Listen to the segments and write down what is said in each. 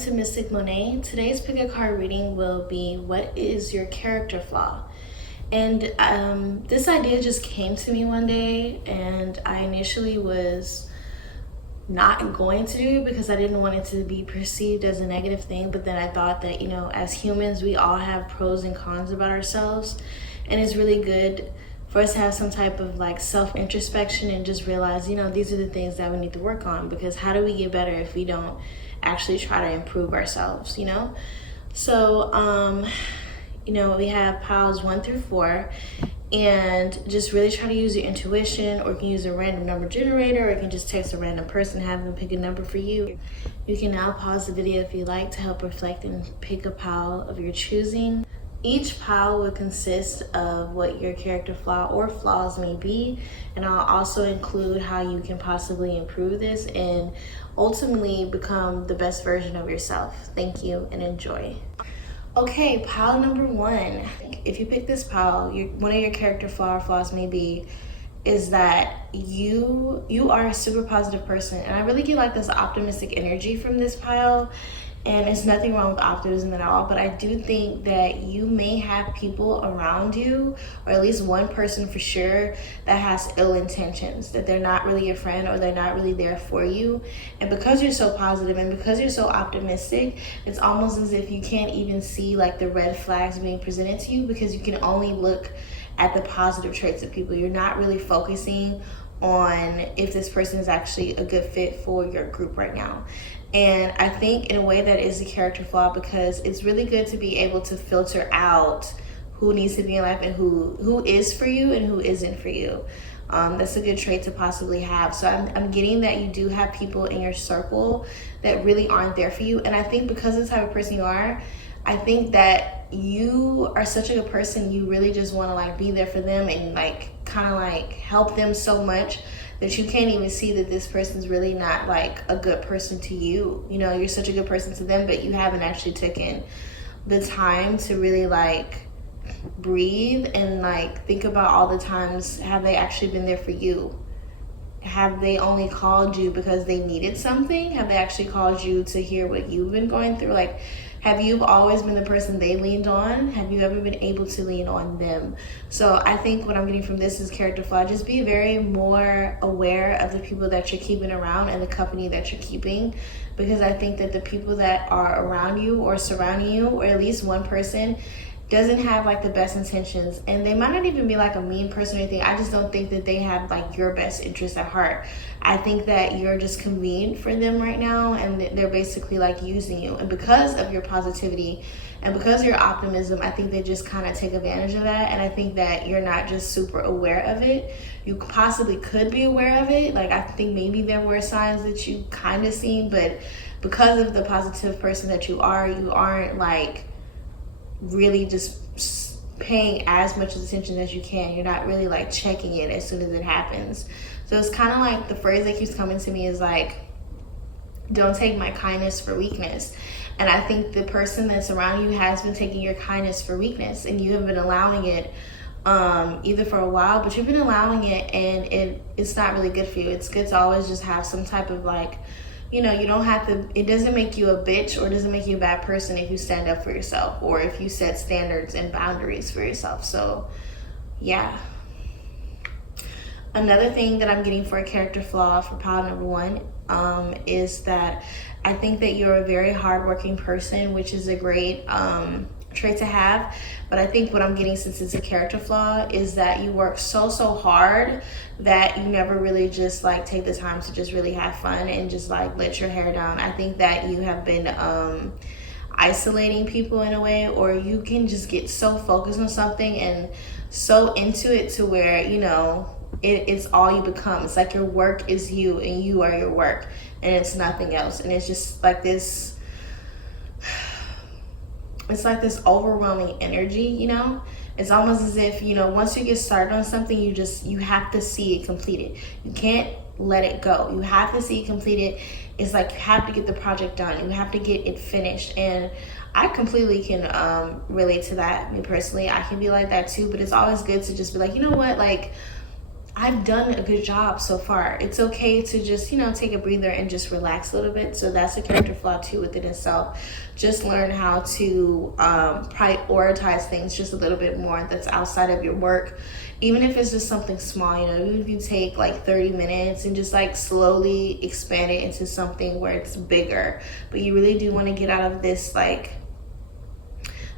to Mystic Monet. Today's pick a card reading will be what is your character flaw? And this idea just came to me one day, and I initially was not going to do it because I didn't want it to be perceived as a negative thing. But then I thought that, as humans, we all have pros and cons about ourselves, and it's really good for us to have some type of like self-introspection and just realize, these are the things that we need to work on, because how do we get better if we don't actually try to improve ourselves, So, we have piles 1 through 4, and just really try to use your intuition, or you can use a random number generator, or you can just text a random person, have them pick a number for you. You can now pause the video if you like to help reflect and pick a pile of your choosing. Each pile will consist of what your character flaw or flaws may be, and I'll also include how you can possibly improve this and ultimately become the best version of yourself. Thank you and enjoy. Okay, pile number 1. If you pick this pile, one of your character flaw or flaws may be is that you are a super positive person, and I really get like this optimistic energy from this pile. And there's nothing wrong with optimism at all, but I do think that you may have people around you, or at least one person for sure, that has ill intentions, that they're not really your friend, or they're not really there for you. And because you're so positive and because you're so optimistic, it's almost as if you can't even see like the red flags being presented to you, because you can only look at the positive traits of people. You're not really focusing on if this person is actually a good fit for your group right now. And I think in a way that is a character flaw, because it's really good to be able to filter out who needs to be in life and who is for you and who isn't for you. That's a good trait to possibly have. So I'm getting that you do have people in your circle that really aren't there for you. And I think because of the type of person you are, I think that you are such a good person, you really just want to like be there for them and like kind of like help them so much that you can't even see that this person's really not like a good person to you. You're such a good person to them, but you haven't actually taken the time to really like breathe and like think about all the times have they actually been there for you. Have they only called you because they needed something? Have they actually called you to hear what you've been going through? Like, have you always been the person they leaned on? Have you ever been able to lean on them? So I think what I'm getting from this is character flaw. Just be very more aware of the people that you're keeping around and the company that you're keeping, because I think that the people that are around you or surrounding you, or at least one person, doesn't have like the best intentions, and they might not even be like a mean person or anything. I just don't think that they have like your best interest at heart. I think that you're just convenient for them right now, and they're basically like using you. And because of your positivity and because of your optimism, I think they just kind of take advantage of that. And I think that you're not just super aware of it. You possibly could be aware of it. Like, I think maybe there were signs that you kind of seen, but because of the positive person that you aren't like really just paying as much attention as you can. You're not really like checking it as soon as it happens. So it's kind of like the phrase that keeps coming to me is like, don't take my kindness for weakness. And I think the person that's around you has been taking your kindness for weakness, and you have been allowing it either for a while, but you've been allowing it, and it's not really good for you. It's good to always just have some type of like, you don't have to, it doesn't make you a bitch or doesn't make you a bad person if you stand up for yourself, or if you set standards and boundaries for yourself. So yeah. Another thing that I'm getting for a character flaw for pile number 1 is that I think that you're a very hardworking person, which is a great trait to have. But I think what I'm getting, since it's a character flaw, is that you work so hard that you never really just like take the time to just really have fun and just like let your hair down. I think that you have been isolating people in a way, or you can just get so focused on something and so into it to where it's all you become. It's like your work is you and you are your work, and it's nothing else. And it's just like this, it's like this overwhelming energy. It's almost as if, once you get started on something, you have to see it completed. You can't let it go. You have to see it completed. It's like you have to get the project done. You have to get it finished. And I completely can relate to that. Me personally, I can be like that too, but it's always good to just be like, you know what, like, I've done a good job so far. It's okay to just, take a breather and just relax a little bit. So that's a character flaw too within itself. Just learn how to prioritize things just a little bit more that's outside of your work. Even if it's just something small, even if you take like 30 minutes and just like slowly expand it into something where it's bigger. But you really do want to get out of this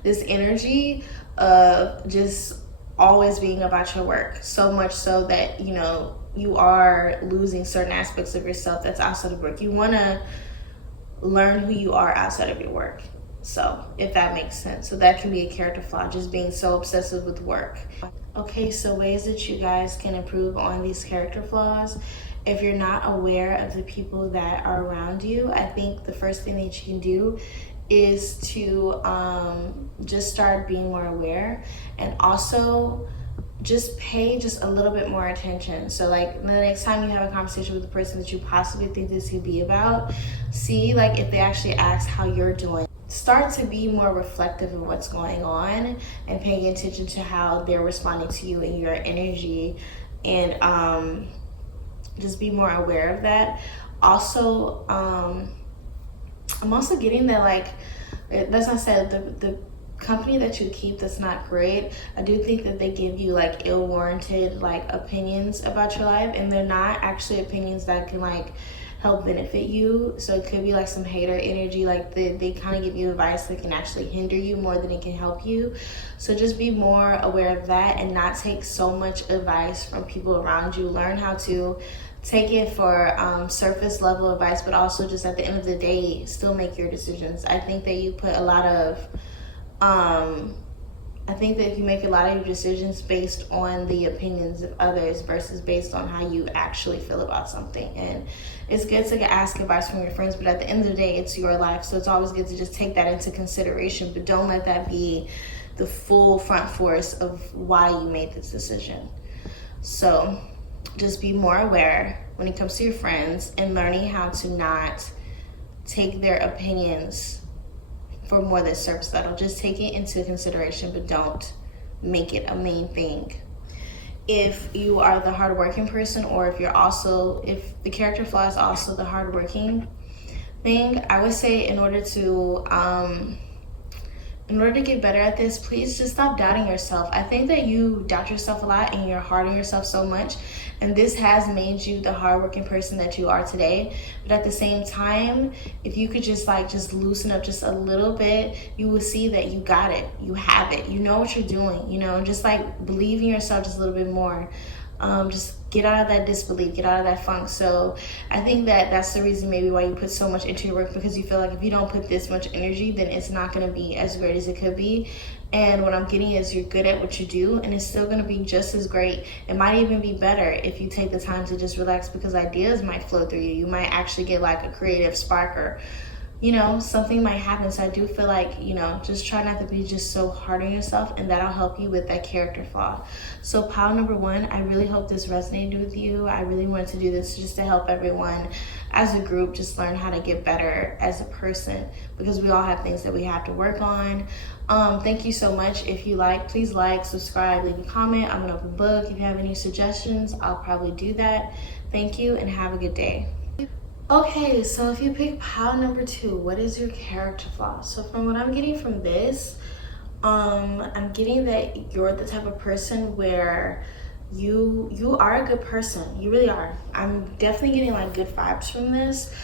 this energy of just always being about your work, so much so that you are losing certain aspects of yourself that's outside of work. You want to learn who you are outside of your work, so if that makes sense. So that can be a character flaw, just being so obsessive with work. Okay, so ways that you guys can improve on these character flaws. If you're not aware of the people that are around you, I think the first thing that you can do is to just start being more aware, and also just pay just a little bit more attention. So like the next time you have a conversation with the person that you possibly think this could be about, see like if they actually ask how you're doing. Start to be more reflective of what's going on and paying attention to how they're responding to you and your energy, and just be more aware of that. Also, I'm also getting that, like, that's not said, the company that you keep that's not great, I do think that they give you like ill-warranted like opinions about your life, and they're not actually opinions that can like help benefit you. So it could be like some hater energy, like they kind of give you advice that can actually hinder you more than it can help you. So just be more aware of that and not take so much advice from people around you. Learn how to take it for surface level advice, but also just at the end of the day, still make your decisions. I think that you put a lot of, I think that if you make a lot of your decisions based on the opinions of others versus based on how you actually feel about something. And it's good to ask advice from your friends, but at the end of the day, it's your life. So it's always good to just take that into consideration, but don't let that be the full front force of why you made this decision. So just be more aware when it comes to your friends, and learning how to not take their opinions for more than surface level. Just take it into consideration, but don't make it a main thing. If you are the hardworking person, or if the character flaw is also the hardworking thing, I would say in order to get better at this, please just stop doubting yourself. I think that you doubt yourself a lot and you're hard on yourself so much, and this has made you the hardworking person that you are today. But at the same time, if you could just loosen up just a little bit, you will see that you got it, you have it, you know what you're doing, just like believe in yourself just a little bit more. Just get out of that disbelief, get out of that funk. So I think that that's the reason maybe why you put so much into your work, because you feel like if you don't put this much energy, then it's not going to be as great as it could be. And what I'm getting is you're good at what you do, and it's still going to be just as great. It might even be better if you take the time to just relax, because ideas might flow through you. You might actually get like a creative spark, or something might happen. So I do feel like, just try not to be just so hard on yourself, and that'll help you with that character flaw. So pile number one, I really hope this resonated with you. I really wanted to do this just to help everyone as a group just learn how to get better as a person, because we all have things that we have to work on. Thank you so much. If you please like, subscribe, leave a comment. I'm an open book. If you have any suggestions, I'll probably do that. Thank you, and have a good day. Okay, so if you pick pile number two, what is your character flaw? So from what I'm getting from this, I'm getting that you're the type of person where you are a good person. You really are. I'm definitely getting like good vibes from this,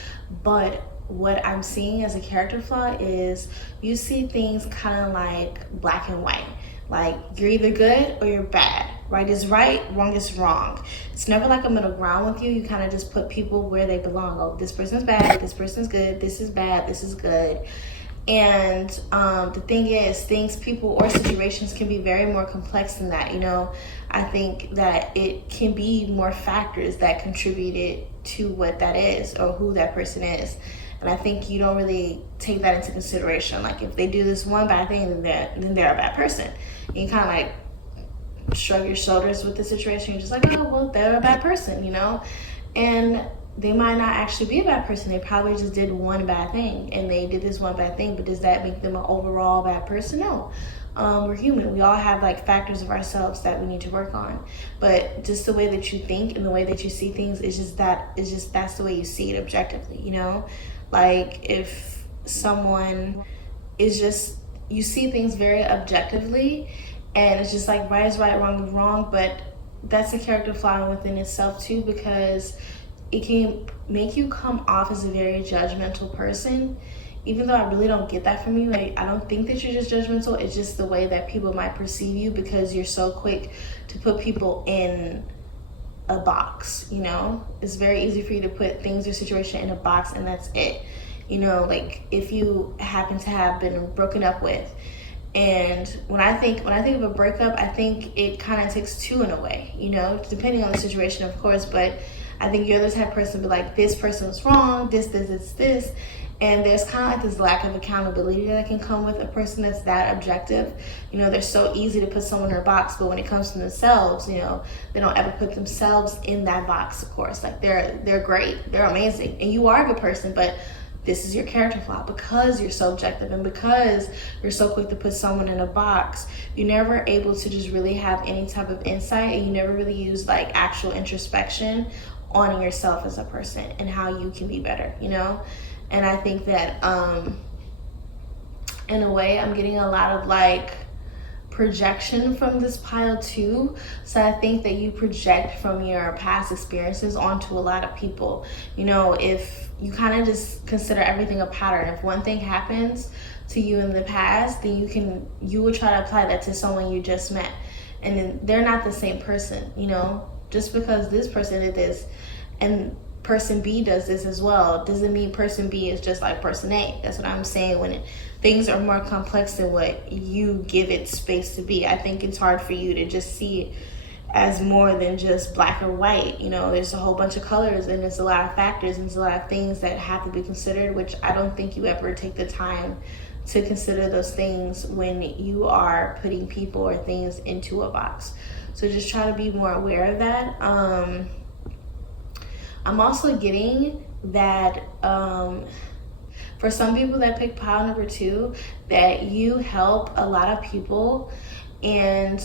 but what I'm seeing as a character flaw is you see things kind of like black and white. Like you're either good or you're bad. Right is right, wrong is wrong. It's never like a middle ground with you. You kind of just put people where they belong. Oh, this person's bad, this person's good, this is bad, this is good. And the thing is, things, people, or situations can be very more complex than that. I think that it can be more factors that contributed to what that is or who that person is. And I think you don't really take that into consideration. Like if they do this one bad thing, then they're a bad person. You kind of like shrug your shoulders with the situation. You're just like, oh, well, they're a bad person, And they might not actually be a bad person. They probably just did one bad thing, and they did this one bad thing. But does that make them an overall bad person? No. We're human. We all have like factors of ourselves that we need to work on. But just the way that you think and the way that you see things is just that's the way you see it objectively, you know? Like if someone is just, you see things very objectively, and it's just like right is right, wrong is wrong, but that's a character flaw within itself too, because it can make you come off as a very judgmental person, even though I really don't get that from you. Like, I don't think that you're just judgmental. It's just the way that people might perceive you, because you're so quick to put people in a box, you know? It's very easy for you to put things or situation in a box, and that's it. You know, like if you happen to have been broken up with, and when I think of a breakup, I think it kind of takes two in a way, you know, depending on the situation, of course. But I think you're the type of person to be like, this person was wrong, this, and there's kind of like this lack of accountability that can come with a person that's that objective. You know, they're so easy to put someone in a box, but when it comes to themselves, you know, they don't ever put themselves in that box. Of course, like they're great, they're amazing, and you are a good person, but this is your character flaw, because you're so objective and because you're so quick to put someone in a box. You're never able to just really have any type of insight, and you never really use like actual introspection on yourself as a person and how you can be better, you know? And I think that in a way I'm getting a lot of like projection from this pile too. So I think that you project from your past experiences onto a lot of people. You know, if you kind of just consider everything a pattern, if one thing happens to you in the past, then you would try to apply that to someone you just met, and then they're not the same person, you know? Just because this person did this and person B does this as well doesn't mean person B is just like person A. That's what I'm saying. When things are more complex than what you give it space to be, I think it's hard for you to just see it as more than just black or white. You know, there's a whole bunch of colors, and there's a lot of factors, and there's a lot of things that have to be considered, which I don't think you ever take the time to consider those things when you are putting people or things into a box. So just try to be more aware of that. I'm also getting that for some people that pick pile number 2, that you help a lot of people, and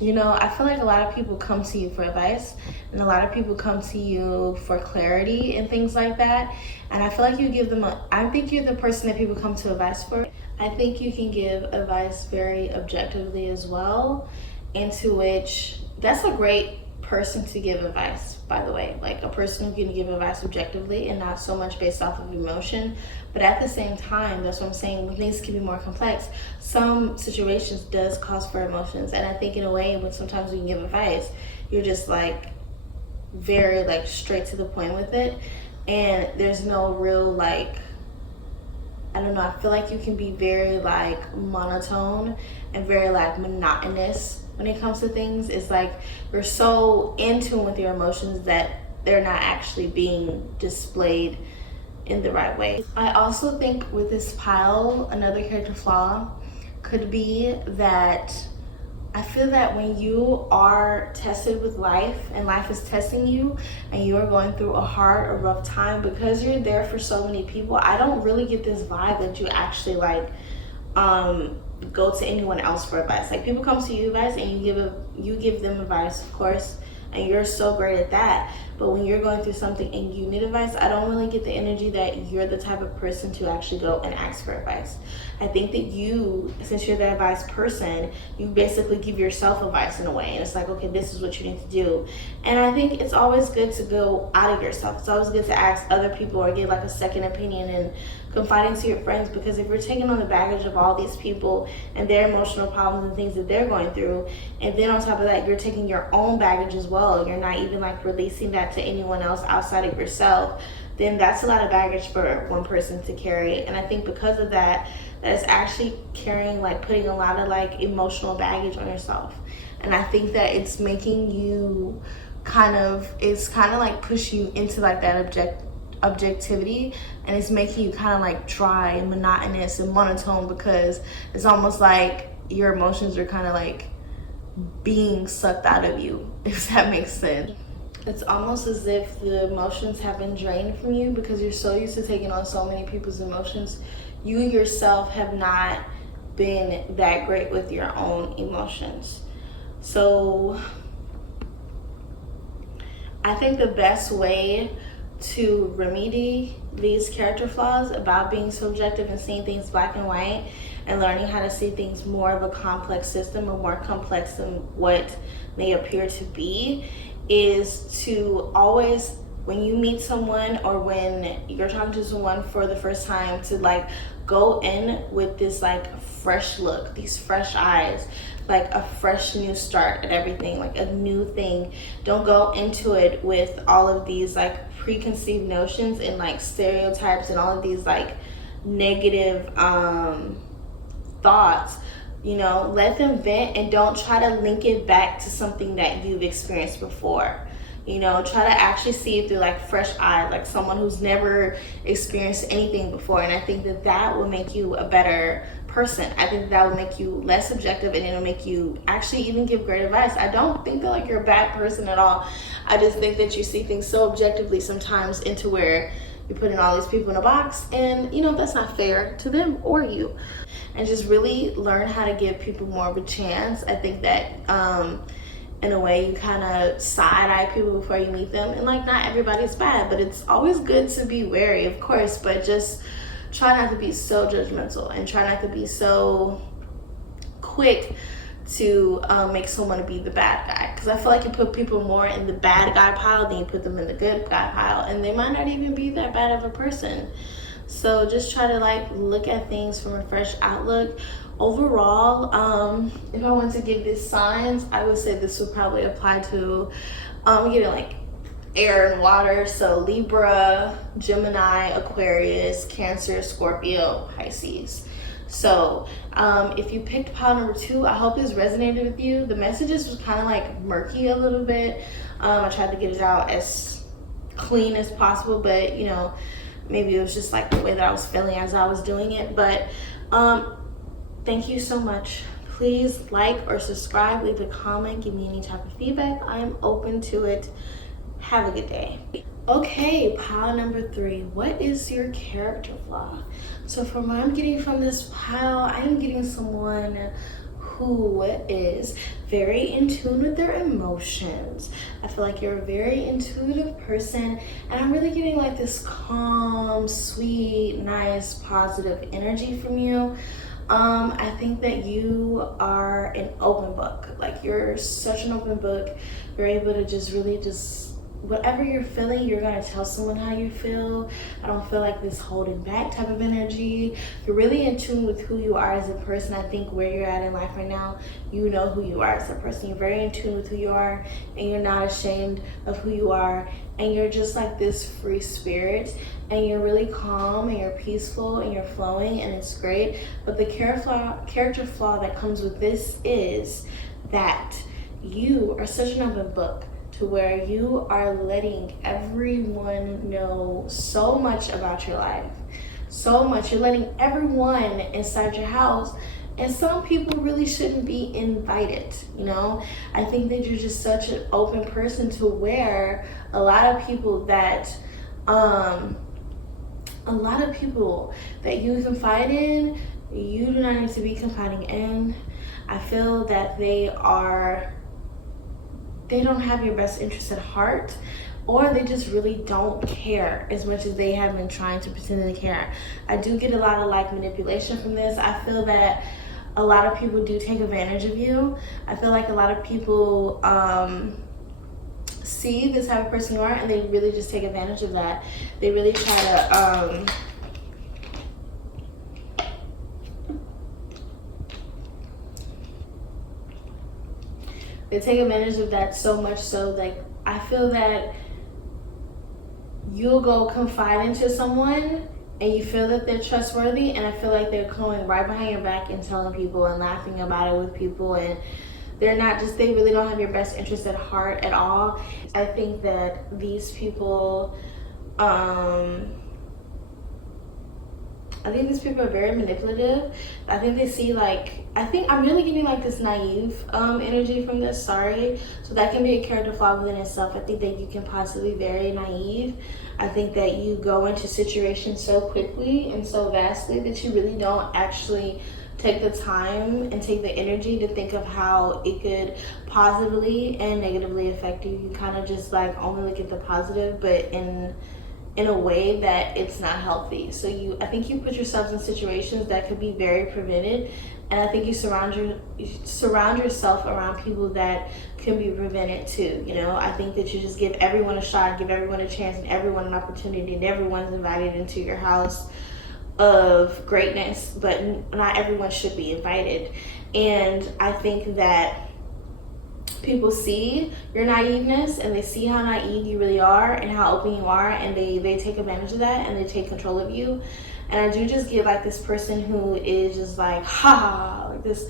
you know, I feel like a lot of people come to you for advice, and a lot of people come to you for clarity and things like that. And I feel like you give them I think you're the person that people come to advice for. I think you can give advice very objectively as well, into which that's a great person to give advice, by the way. Like a person who can give advice objectively and not so much based off of emotion. But at the same time, that's what I'm saying, when things can be more complex, some situations does cause for emotions. And I think in a way, when sometimes we can give advice, you're just like very like straight to the point with it, and there's no real like, I don't know, I feel like you can be very like monotone and very like monotonous when it comes to things. It's like you're so in tune with your emotions that they're not actually being displayed in the right way. I also think with this pile, another character flaw could be that I feel that when you are tested with life and life is testing you and you are going through a hard or rough time, because you're there for so many people, I don't really get this vibe that you actually like go to anyone else for advice. Like people come to you advice and you give them advice, of course, and you're so great at that. But when you're going through something and you need advice, I don't really get the energy that you're the type of person to actually go and ask for advice. I think that you, since you're the advice person, you basically give yourself advice in a way. And it's like, okay, this is what you need to do. And I think it's always good to go out of yourself. It's always good to ask other people or get like a second opinion and confiding to your friends, because if you're taking on the baggage of all these people and their emotional problems and things that they're going through, and then on top of that, you're taking your own baggage as well, you're not even like releasing that to anyone else outside of yourself, then that's a lot of baggage for one person to carry. And I think because of that, that's actually carrying, like putting a lot of like emotional baggage on yourself. And I think that it's making you it's kind of like pushing you into like that objectivity, and it's making you kind of like dry and monotonous and monotone, because it's almost like your emotions are kind of like being sucked out of you, if that makes sense. It's almost as if the emotions have been drained from you, because you're so used to taking on so many people's emotions. You yourself have not been that great with your own emotions. So I think the best way to remedy these character flaws about being subjective and seeing things black and white and learning how to see things more of a complex system or more complex than what they appear to be is to always, when you meet someone or when you're talking to someone for the first time, to like go in with this like fresh look, these fresh eyes, like a fresh new start at everything, like a new thing. Don't go into it with all of these like preconceived notions and like stereotypes and all of these like negative thoughts. You know, let them vent and don't try to link it back to something that you've experienced before. You know, try to actually see it through like fresh eyes, like someone who's never experienced anything before. And I think that that will make you a better person. I think that will make you less subjective, and it'll make you actually even give great advice. I don't think that like you're a bad person at all. I just think that you see things so objectively sometimes into where you're putting all these people in a box, and you know, that's not fair to them or you. And just really learn how to give people more of a chance. I think that in a way, you kind of side-eye people before you meet them. And like, not everybody's bad, but it's always good to be wary, of course, but just try not to be so judgmental and try not to be so quick to make someone be the bad guy. Because I feel like you put people more in the bad guy pile than you put them in the good guy pile, and they might not even be that bad of a person. So just try to like look at things from a fresh outlook. Overall, if I want to give these signs, I would say this would probably apply to getting like air and water. So Libra, Gemini, Aquarius, Cancer, Scorpio, Pisces. So if you picked pile number 2, I hope this resonated with you. The messages was kind of like murky a little bit. I tried to get it out as clean as possible, but you know, maybe it was just like the way that I was feeling as I was doing it. But thank you so much. Please like or subscribe, leave a comment, give me any type of feedback. I am open to it. Have a good day. Okay, pile number 3. What is your character flaw? So from what I'm getting from this pile, I am getting someone who is very in tune with their emotions. I feel like you're a very intuitive person, and I'm really getting like this calm, sweet, nice, positive energy from you. I think that you are an open book. Like, you're such an open book. You're able to just really just whatever you're feeling, you're gonna tell someone how you feel. I don't feel like this holding back type of energy. You're really in tune with who you are as a person. I think where you're at in life right now, you know who you are as a person. You're very in tune with who you are, and you're not ashamed of who you are. And you're just like this free spirit, and you're really calm, and you're peaceful, and you're flowing, and it's great. But the character flaw that comes with this is that you are such an open book, to where you are letting everyone know so much about your life. So much. You're letting everyone inside your house, and some people really shouldn't be invited, you know? I think that you're just such an open person, to where a lot of people that you confide in, you do not need to be confiding in. I feel that they don't have your best interest at heart, or they just really don't care as much as they have been trying to pretend they care. I do get a lot of like manipulation from this. I feel that a lot of people do take advantage of you. I feel like a lot of people see this type of person you are, and they really just take advantage of that. They really try to they take advantage of that so much so, like, I feel that you'll go confide into someone and you feel that they're trustworthy, and I feel like they're going right behind your back and telling people and laughing about it with people, and they really don't have your best interest at heart at all. I think that these people, are very manipulative. I think they see I'm really getting like this naive energy from this, sorry. So that can be a character flaw within itself. I think that you can possibly be very naive. I think that you go into situations so quickly and so vastly that you really don't actually take the time and take the energy to think of how it could positively and negatively affect you. You kind of just like only look at the positive, but in a way that it's not healthy. So I think you put yourselves in situations that could be very prevented, and I think you surround yourself around people that can be prevented too. You know, I think that you just give everyone a shot, give everyone a chance, and everyone an opportunity, and everyone's invited into your house of greatness, but not everyone should be invited. And I think that people see your naiveness, and they see how naive you really are and how open you are, and they take advantage of that, and they take control of you. And I do just get like this person who is just like, ha, like this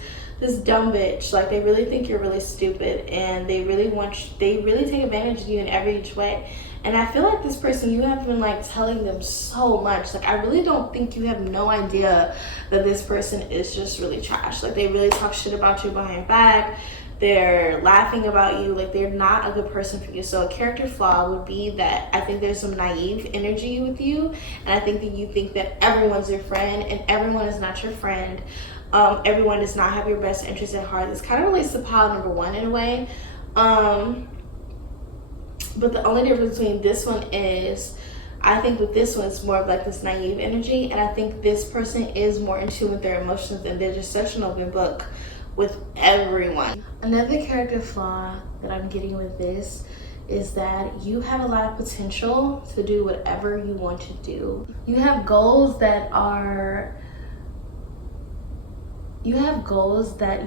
dumb bitch. Like they really think you're really stupid, and they really take advantage of you in every each way. And I feel like this person, you have been like telling them so much. Like I really don't think you have no idea that this person is just really trash. Like they really talk shit about you behind your back. They're laughing about you. Like they're not a good person for you. So a character flaw would be that I think there's some naive energy with you, and I think that you think that everyone's your friend, and everyone is not your friend. Everyone does not have your best interest at heart. This kind of relates to pile number one in a way. But the only difference between this one is, I think with this one, it's more of like this naive energy, and I think this person is more in tune with their emotions, and they're just such an open book with everyone. Another character flaw that I'm getting with this is that you have a lot of potential to do whatever you want to do. You have goals that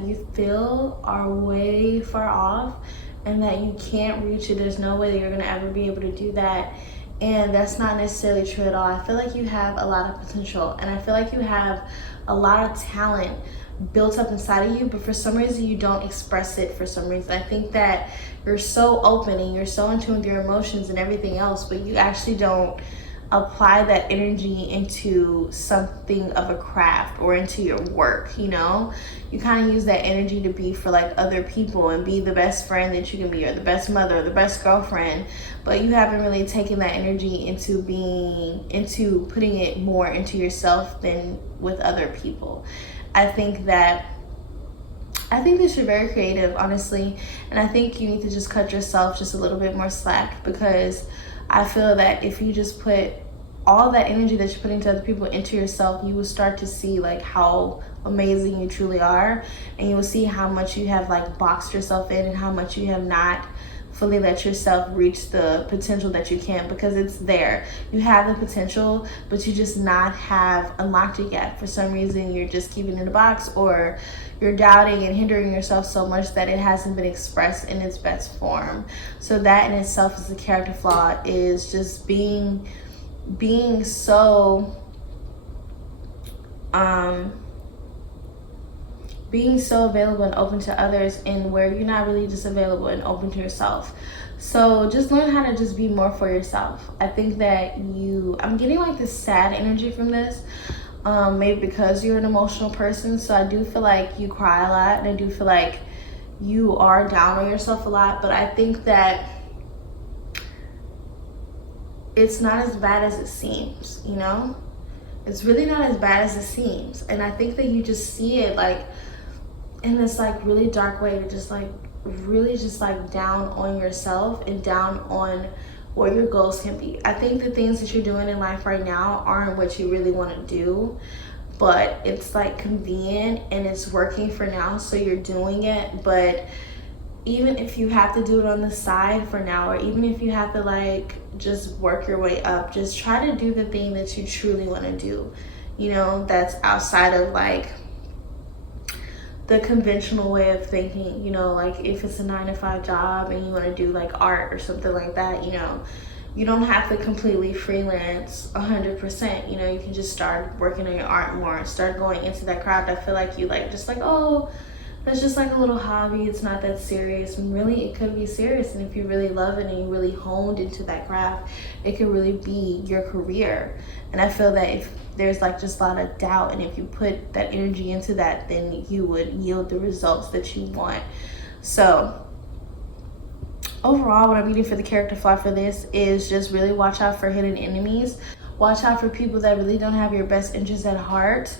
you feel are way far off, and that you can't reach it. There's no way that you're gonna ever be able to do that. And that's not necessarily true at all. I feel like you have a lot of potential, and I feel like you have a lot of talent built up inside of you, but for some reason you don't express it for some reason. I think that you're so open and you're so in tune with your emotions and everything else, but you actually don't apply that energy into something of a craft or into your work, you know? You kind of use that energy to be for like other people and be the best friend that you can be, or the best mother, or the best girlfriend, but you haven't really taken that energy into putting it more into yourself than with other people. I think that you're very creative, honestly, and I think you need to just cut yourself just a little bit more slack, because I feel that if you just put all that energy that you put into other people into yourself, you will start to see like how amazing you truly are, and you will see how much you have like boxed yourself in, and how much you have not fully let yourself reach the potential that you can, because it's there. You have the potential, but you just not have unlocked it yet. For some reason, you're just keeping it in a box, or you're doubting and hindering yourself so much that it hasn't been expressed in its best form. So that in itself is a character flaw, is just being so available and open to others, and where you're not really just available and open to yourself. So just learn how to just be more for yourself. I think that I'm getting like this sad energy from this, maybe because you're an emotional person. So I do feel like you cry a lot, and I do feel like you are down on yourself a lot, but I think that it's not as bad as it seems, you know? It's really not as bad as it seems. And I think that you just see it like in this like really dark way, to just like really just like down on yourself and down on where your goals can be. I think the things that you're doing in life right now aren't what you really want to do, but it's like convenient and it's working for now, so you're doing it. But even if you have to do it on the side for now, or even if you have to like just work your way up, just try to do the thing that you truly want to do, you know, that's outside of like the conventional way of thinking. You know, like if it's a 9-to-5 job and you want to do like art or something like that, you know, you don't have to completely freelance 100%. You know, you can just start working on your art more and start going into that craft. I feel like you like just like, oh, that's just like a little hobby, it's not that serious. And really it could be serious, and if you really love it and you really honed into that craft, it could really be your career. And I feel that if there's like just a lot of doubt, and if you put that energy into that, then you would yield the results that you want. So overall, what I'm reading for the character flaw for this is just really watch out for hidden enemies. Watch out for people that really don't have your best interests at heart.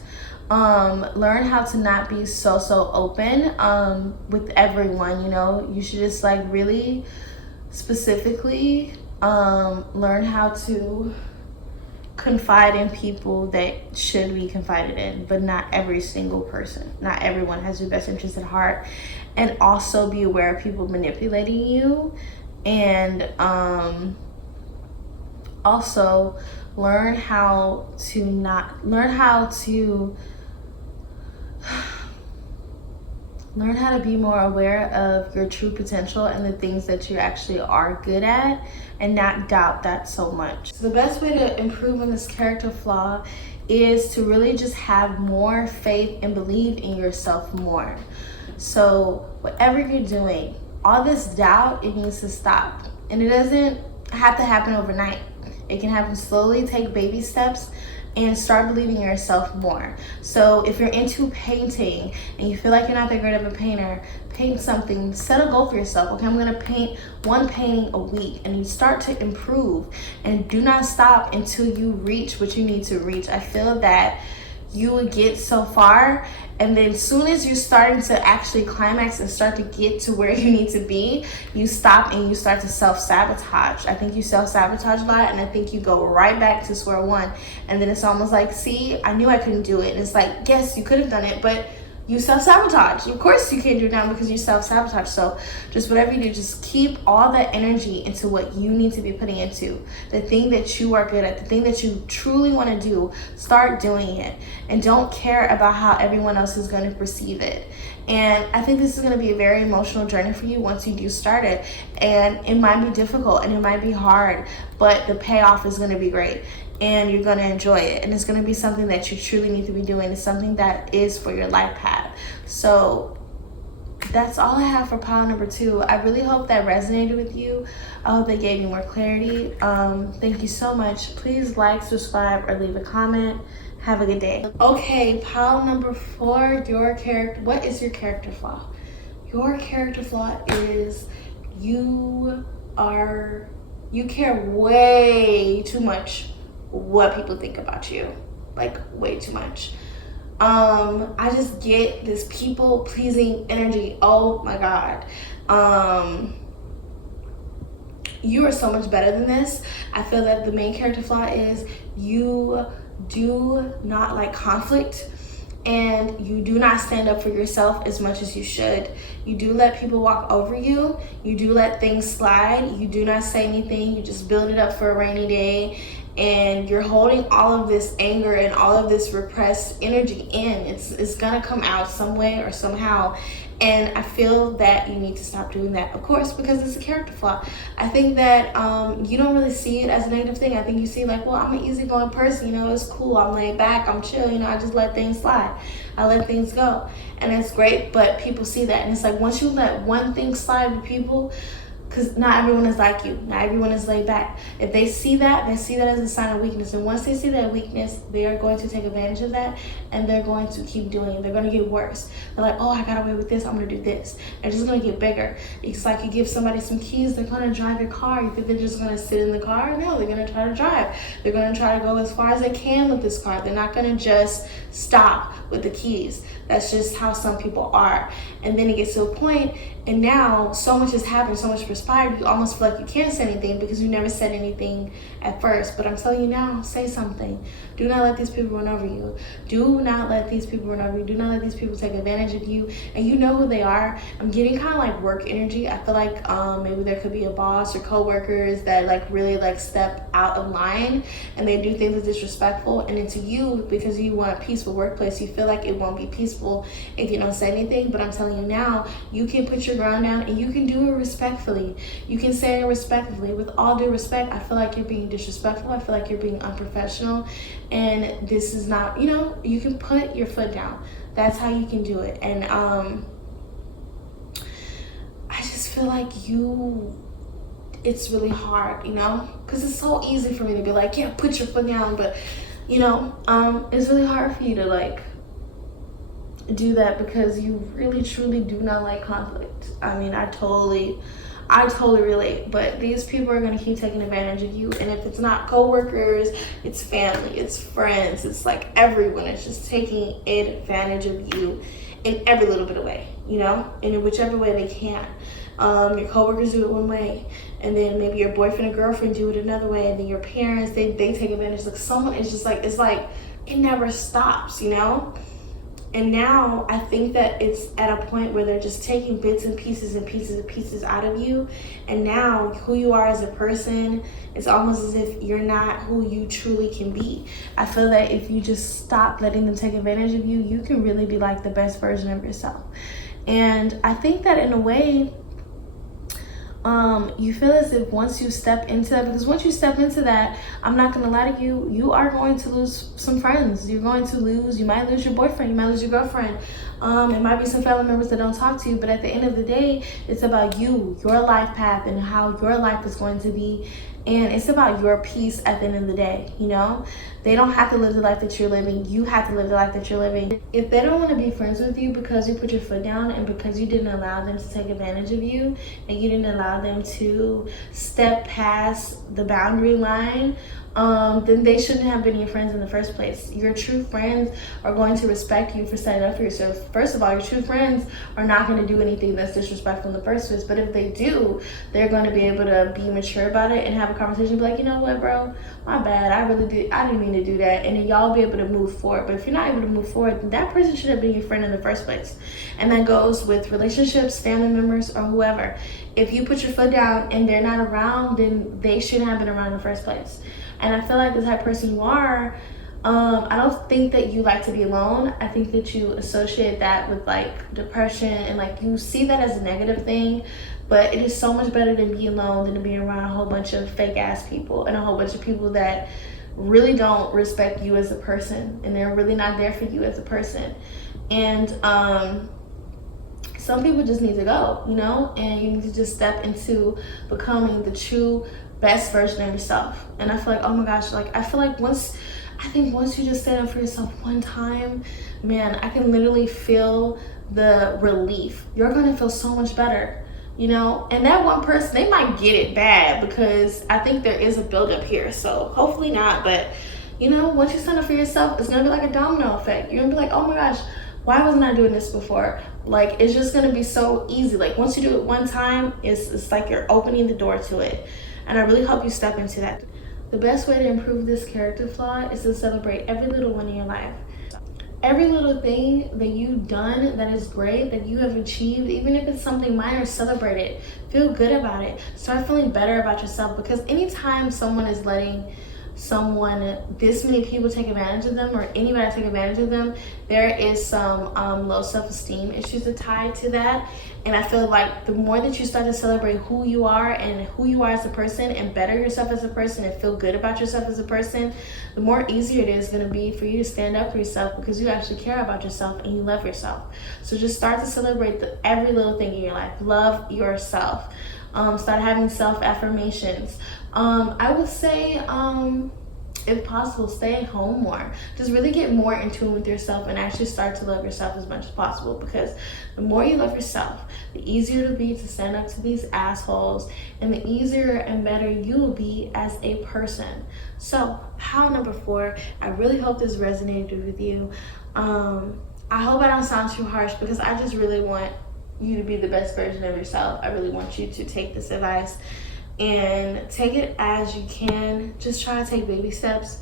Learn how to not be so open with everyone. You know, you should just like really specifically learn how to confide in people that should be confided in, but not every single person. Not everyone has your best interest at heart. And also be aware of people manipulating you. And also learn how to be more aware of your true potential and the things that you actually are good at, and not doubt that so much. So the best way to improve on this character flaw is to really just have more faith and believe in yourself more. So whatever you're doing, all this doubt, it needs to stop. And it doesn't have to happen overnight. It can happen slowly. Take baby steps and start believing in yourself more. So if you're into painting and you feel like you're not that great of a painter, paint something. Set a goal for yourself. Okay, I'm gonna paint one painting a week, and you start to improve, and do not stop until you reach what you need to reach. I feel that you would get so far, and then as soon as you're starting to actually climax and start to get to where you need to be, you stop and you start to self-sabotage. I think you self-sabotage a lot, and I think you go right back to square one, and then it's almost like, see, I knew I couldn't do it. And it's like, yes, you could have done it, but you self-sabotage. Of course you can't do it now because you self-sabotage. So just whatever you do, just keep all that energy into what you need to be putting into. The thing that you are good at, the thing that you truly want to do, start doing it. And don't care about how everyone else is going to perceive it. And I think this is going to be a very emotional journey for you once you do start it. And it might be difficult and it might be hard, but the payoff is going to be great. And you're going to enjoy it, and it's going to be something that you truly need to be doing. It's something that is for your life path. So that's all I have for pile number 2. I really hope that resonated with you. I hope they gave you more clarity. Thank you so much. Please like, subscribe, or leave a comment. Have a good day. Okay, pile number 4, your character. What is your character flaw? Your character flaw is you care way too much what people think about you, like way too much. I just get this people pleasing energy. Oh my god. You are so much better than this. I feel that the main character flaw is you do not like conflict, and you do not stand up for yourself as much as you should. You do let people walk over you. You do let things slide. You do not say anything. You just build it up for a rainy day. And you're holding all of this anger and all of this repressed energy in. It's gonna come out some way or somehow. And I feel that you need to stop doing that, of course, because it's a character flaw. I think that you don't really see it as a negative thing. I think you see like, well, I'm an easygoing person, you know, it's cool, I'm laid back, I'm chill, you know, I just let things slide. I let things go. And it's great, but people see that. And it's like, once you let one thing slide with people, because not everyone is like you. Not everyone is laid back. If they see that as a sign of weakness. And once they see that weakness, they are going to take advantage of that, and they're going to keep doing it. They're going to get worse. They're like, oh, I got away with this, I'm going to do this. And it's just going to get bigger. It's like you give somebody some keys, they're going to drive your car. You think they're just going to sit in the car? No, they're going to try to drive. They're going to try to go as far as they can with this car. They're not going to just stop with the keys. That's just how some people are. And then it gets to a point, and now so much has happened, so much transpired, you almost feel like you can't say anything because you never said anything at first. But I'm telling you now, say something. Do not let these people run over you. Do not let these people run over you. Do not let these people take advantage of you. And you know who they are. I'm getting kind of like work energy. I feel like maybe there could be a boss or coworkers that like really like step out of line, and they do things that's disrespectful. And then to you, because you want a peaceful workplace, you feel like it won't be peaceful if you don't say anything. But I'm telling you now, you can put your ground down, and you can do it respectfully. You can say it respectfully. With all due respect, I feel like you're being disrespectful. I feel like you're being unprofessional, and this is not, you know, you can put your foot down. That's how you can do it. And I just feel like it's really hard, you know, because it's so easy for me to be like, yeah, put your foot down, but you know, it's really hard for you to like do that because you really truly do not like conflict. I mean, I totally relate. But these people are gonna keep taking advantage of you, and if it's not coworkers, it's family, it's friends, it's like everyone is just taking advantage of you in every little bit of way, you know, and in whichever way they can. Your coworkers do it one way, and then maybe your boyfriend or girlfriend do it another way, and then your parents, they take advantage. Like someone is just like, it's like it never stops, you know. And now I think that it's at a point where they're just taking bits and pieces and pieces and pieces out of you. And now who you are as a person, it's almost as if you're not who you truly can be. I feel that if you just stop letting them take advantage of you, you can really be like the best version of yourself. And I think that in a way, you feel as if once you step into that, because once you step into that, I'm not gonna lie to you, you are going to lose some friends. You're going to lose, you might lose your boyfriend, you might lose your girlfriend. It might be some family members that don't talk to you, but at the end of the day, it's about you, your life path, and how your life is going to be. And it's about your peace at the end of the day, you know? They don't have to live the life that you're living. You have to live the life that you're living. If they don't want to be friends with you because you put your foot down and because you didn't allow them to take advantage of you and you didn't allow them to step past the boundary line, then they shouldn't have been your friends in the first place. Your true friends are going to respect you for standing up for yourself. First of all, your true friends are not going to do anything that's disrespectful in the first place. But if they do, they're going to be able to be mature about it and have a conversation. Be like, you know what, bro? My bad. I didn't mean to do that. And then y'all be able to move forward. But if you're not able to move forward, then that person should have been your friend in the first place. And that goes with relationships, family members, or whoever. If you put your foot down and they're not around, then they shouldn't have been around in the first place. And I feel like the type of person you are, I don't think that you like to be alone. I think that you associate that with like depression and like you see that as a negative thing, but it is so much better to be alone than to be around a whole bunch of fake ass people and a whole bunch of people that really don't respect you as a person and they're really not there for you as a person. And some people just need to go, you know, and you need to just step into becoming the true best version of yourself. And I feel like, oh my gosh, like I feel like once you just stand up for yourself one time, man, I can literally feel the relief. You're gonna feel so much better, you know. And that one person, they might get it bad because I think there is a buildup here, so hopefully not. But you know, once you stand up for yourself, it's gonna be like a domino effect. You're gonna be like, oh my gosh, why wasn't I doing this before? Like it's just gonna be so easy. Like once you do it one time, it's like you're opening the door to it. And I really hope you step into that. The best way to improve this character flaw is to celebrate every little one in your life. Every little thing that you've done that is great, that you have achieved, even if it's something minor, celebrate it. Feel good about it. Start feeling better about yourself, because anytime someone is letting this many people take advantage of them, or anybody take advantage of them, there is some low self-esteem issues tied to that. And I feel like the more that you start to celebrate who you are and who you are as a person and better yourself as a person and feel good about yourself as a person, the more easier it is going to be for you to stand up for yourself, because you actually care about yourself and you love yourself. So just start to celebrate every little thing in your life. Love yourself. Start having self-affirmations. I would say, if possible, stay at home more. Just really get more in tune with yourself and actually start to love yourself as much as possible, because the more you love yourself, the easier it'll be to stand up to these assholes, and the easier and better you will be as a person. So, how number 4, I really hope this resonated with you. I hope I don't sound too harsh, because I just really want you to be the best version of yourself. I really want you to take this advice and take it as you can. Just try to take baby steps,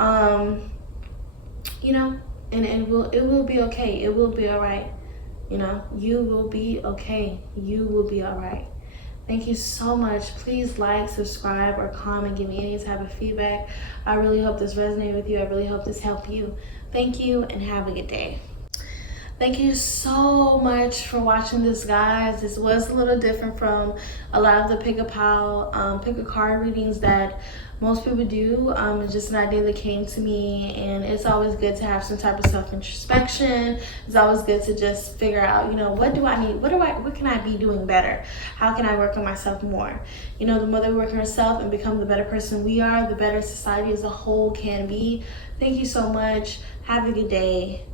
you know, and it will be okay. It will be all right. You know, you will be okay. You will be all right. Thank you so much. Please like, subscribe, or comment, give me any type of feedback. I really hope this resonated with you. I really hope this helped you. Thank you, and have a good day. Thank you so much for watching this, guys. This was a little different from a lot of the pick a card readings that most people do. It's just an idea that came to me, and it's always good to have some type of self-introspection. It's always good to just figure out, you know, what do I need? What can I be doing better? How can I work on myself more? You know, the more that we work on ourselves and become the better person we are, the better society as a whole can be. Thank you so much. Have a good day.